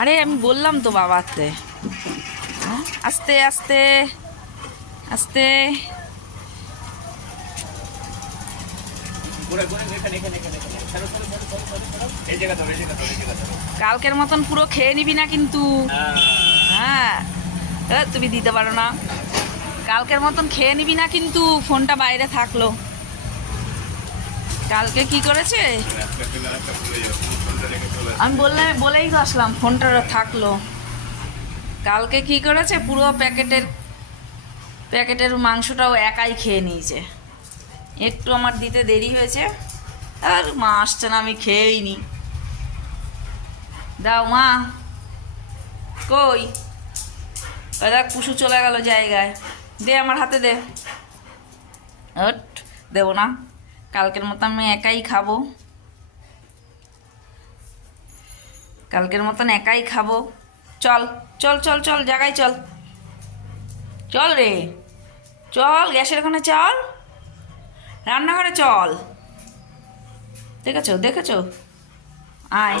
আরে আমি বললাম তো বাবাতে। আস্তে আস্তে আস্তে। কালকের মতন পুরো খেয়ে নিবি না কিন্তু। হ্যাঁ, তুমি দিতে পারো না। কালকের মতন খেয়ে নিবি না কিন্তু, ফোনটা বাইরে থাকলো। কালকে কি করেছে আমি বলেই তো আসলাম, ফোনটা থাকলো। কালকে কি করেছে, পুরো প্যাকেটের মাংসটাও একাই খেয়ে নিয়েছে। একটু আমার দিতে দেরি হয়েছে, আর মা আসছে না, আমি খেয়েই নি। দাও মা, কই? দেখ পুষু চলে গেল জায়গায়, দে আমার হাতে দে। হট, দেবো না। কালকের মতো আমি একাই খাবো, কালকের মতন একাই খাবো। চল চল চল চল, জায়গায় চল, চল রে, চল গ্যাসের ওখানে চল, রান্নাঘরে চল। দেখেছো দেখেছো, আয়।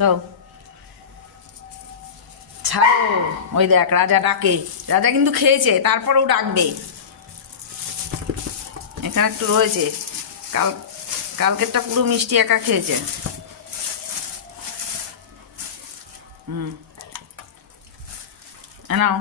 দাও, ছাড়ো। ওই দেখ রাজা ডাকে, রাজা কিন্তু খেয়েছে, তারপরেও ডাকবে। এখানে একটু রয়েছে, কালকেরটা পুরো মিষ্টি একা খেয়েছে। নাও।